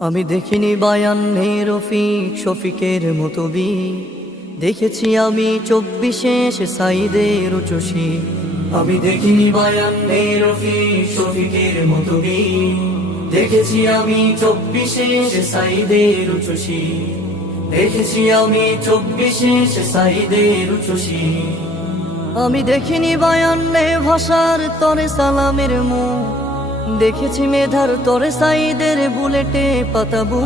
আমি দেখিনি বায়ান নে রফিক শফিকের মতো বি। দেখেছি আমি চব্বিশে সে সাইদের উচসি আমি দেখিনি বায়ান নে রফিক শফিকের মতো বি। দেখেছি আমি চব্বিশে সাইদের উচসি দেখেছি আমি চব্বিশে সে সাইদের উচসি আমি দেখিনি বায়ান্নে ভাষার তরে সালামের মুখ। দেখেছি মেধার তরে সাইদের বুলেটে পাতাবু।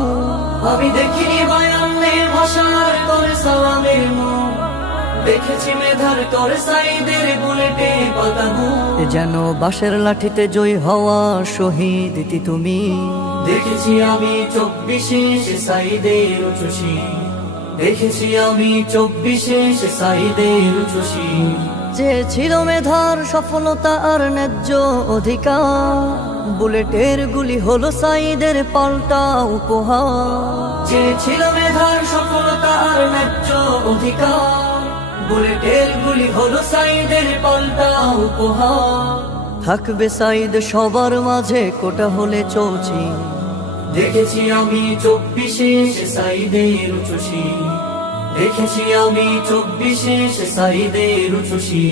আমি দেখিনি বায়ান্নে ভাষার তরে সালামের মুখ দেখেছি মেধার তরে সাইদের বুলেটে পাতাবু। যেন বাঁশের লাঠিতে জয় হওয়া শহীদ ইতি তুমি। দেখেছি আমি চব্বিশে সাইদের উচসি দেখেছি আমি চব্বিশে সাইদের উচসি যে ছিল মেধার সফলতা আর ন্যায্য অধিকার। বুলেটের গুলি হলো সাইদের পাল্টা উপহার। যে ছিল মেধার সফলতা ন্যায্য অধিকার, বুলেটের গুলি হলো সাইদের পাল্টা উপহার। থাকবে সাইদ সবার মাঝে, কোটা হলে চৌচি দেখেছি আমি চব্বিশে সে সাইদের উচসি দেখেছি আমি চব্বিশে সে সাইদের উচসি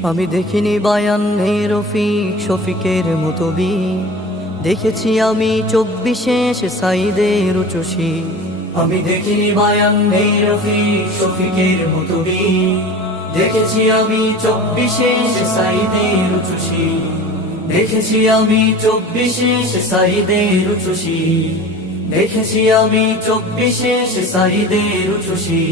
আমি দেখিনি বায়ান রফিক শফিকের মতো বি দেখেছি আমি চব্বিশে সাইদের উচসি আমি দেখিনি বায়ান রফিক শফিকের মতো বি দেখেছি আমি চব্বিশে সাইদের উচসি দেখেছি আমি চব্বিশে সাইদের উচসি দেখেছি আমি চব্বিশে সাইদের উচসি